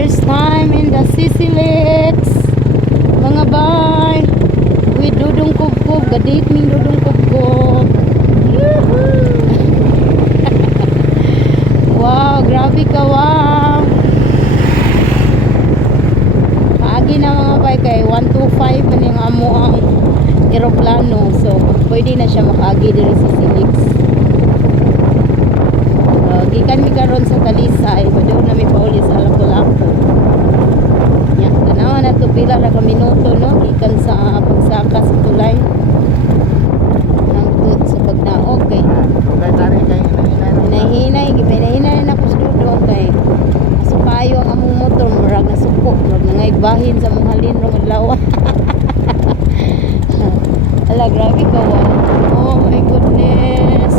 First time in the Sisilix, mga bay. With Dudong Kubkub, gadit ming Dudong Kubkub. Wow, grabe ka, wow. Paagi na mga bay kay 125 man yung amo ang eroplano. So, pwede na siya makaagi diri sa Silix. Gikan mi karon sa Talisay, doon na mi pauli sa Lapu-Lapu. Nya, tanawa na to pila ra ka minuto no gikan sa pagsaka sa tulay. Hangtod sa pagnaog kay Tugay tari kay hinay-hinay na ko sa doon kay masukayo ang among motor, murag nasuko, murag nangaybahin sa mong halin rong adlaw. Ala, grabe ka, wow. Oh my goodness.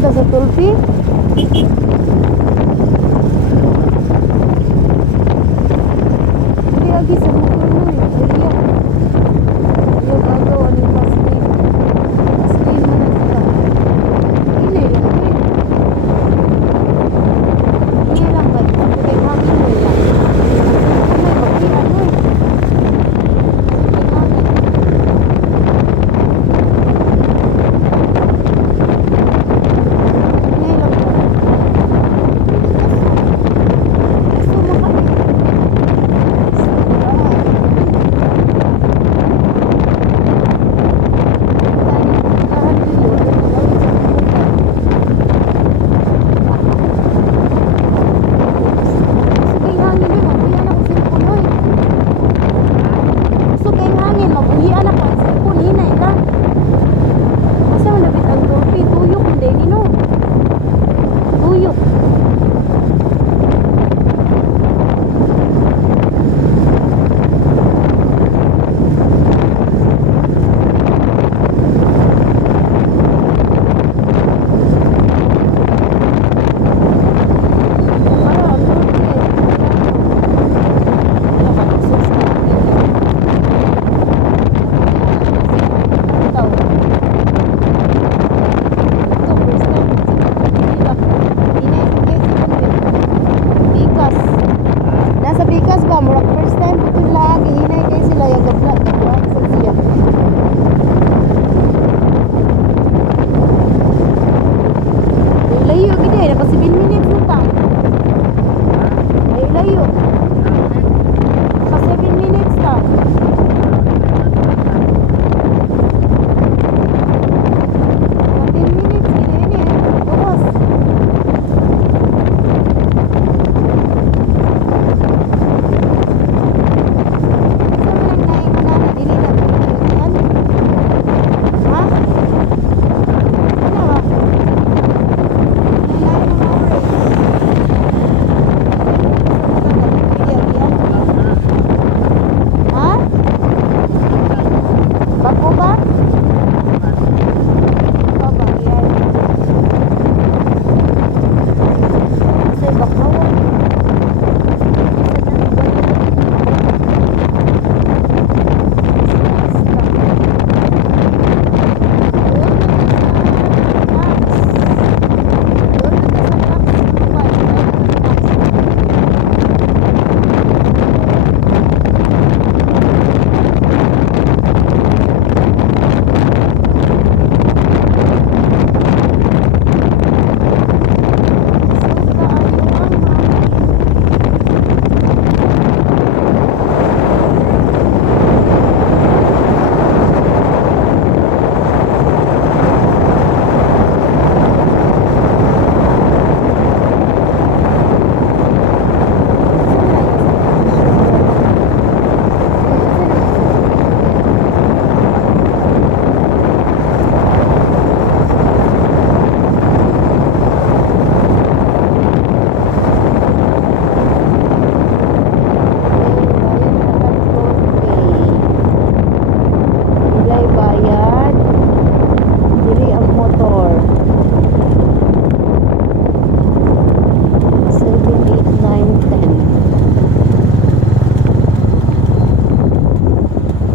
ba ta sa tulpi? Hindi lagi sa motor na eh. Area. Ayaw gagawa ng paslin. Paslin mo na sila. Hindi lang eh. Hindi lang ba? Hindi hangin mo lang. May pagkian mo eh. May hangin. Hindi lang ba? Gusto mo ka eh. Tuyok. Nasa Bikas ba? Murag first time ito lagi. Hinay kayo sila. Yung gabla. Gabla. Saan siya? Layo gini. Naka 7 minutes na ta. Layo. Naka 7 minutes ta. Naka 10 minutes. Gini eh. Bawas. Bago ba? Baba, yan. Kasi bakawan.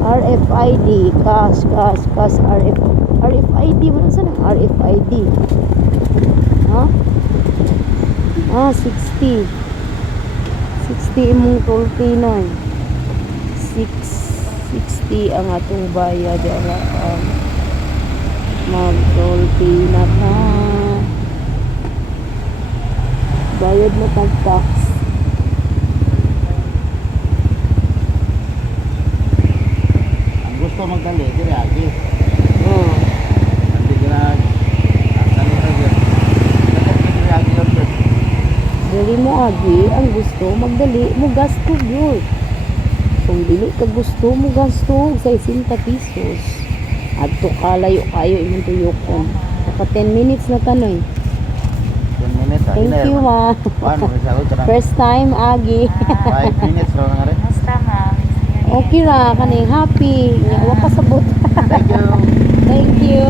RFID, cash, RFID, wala saan ang RFID? Ha? 60 imong toll fee na 60 ang atong bayad mag toll fee na ka bayad na tag-tax. Gusto magdali, dire agi. Hindi kira ang dali ra gyud. Dire agi lang gyud. Dali mo agi, ang gusto magdali mo gasto gyud. Kung dili ka gusto mo gasto sa 60 pesos. Adto kalayo kayo imong tuyokon. Naka 10 minutes na tanoy. 10 minutes. Thank you ma. First time agi. 5 minutes lang nga rin. Basta ma'am. Okay ra kaning happy. Wa ka sabot. Thank you. Thank you.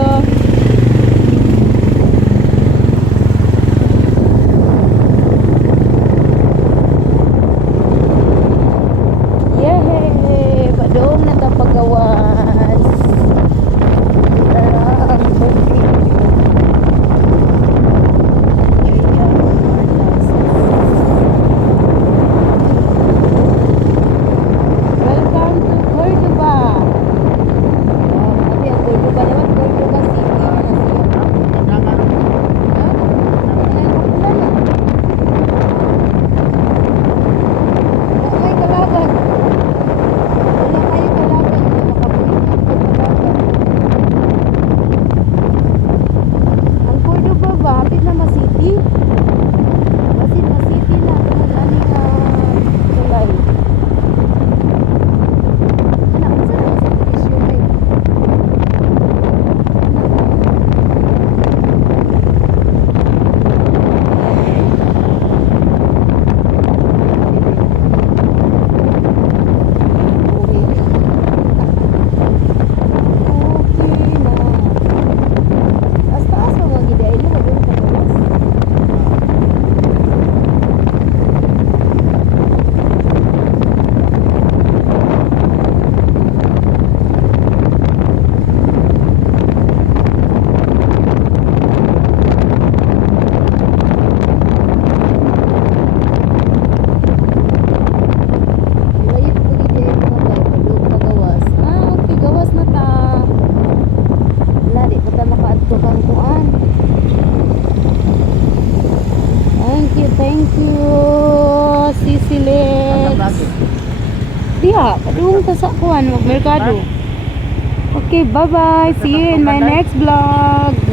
kuan. Thank you, Sisi Ang Lex. lagi. Diha, padung ta sa kuan, merkado. Okay, bye-bye. See you in my next vlog.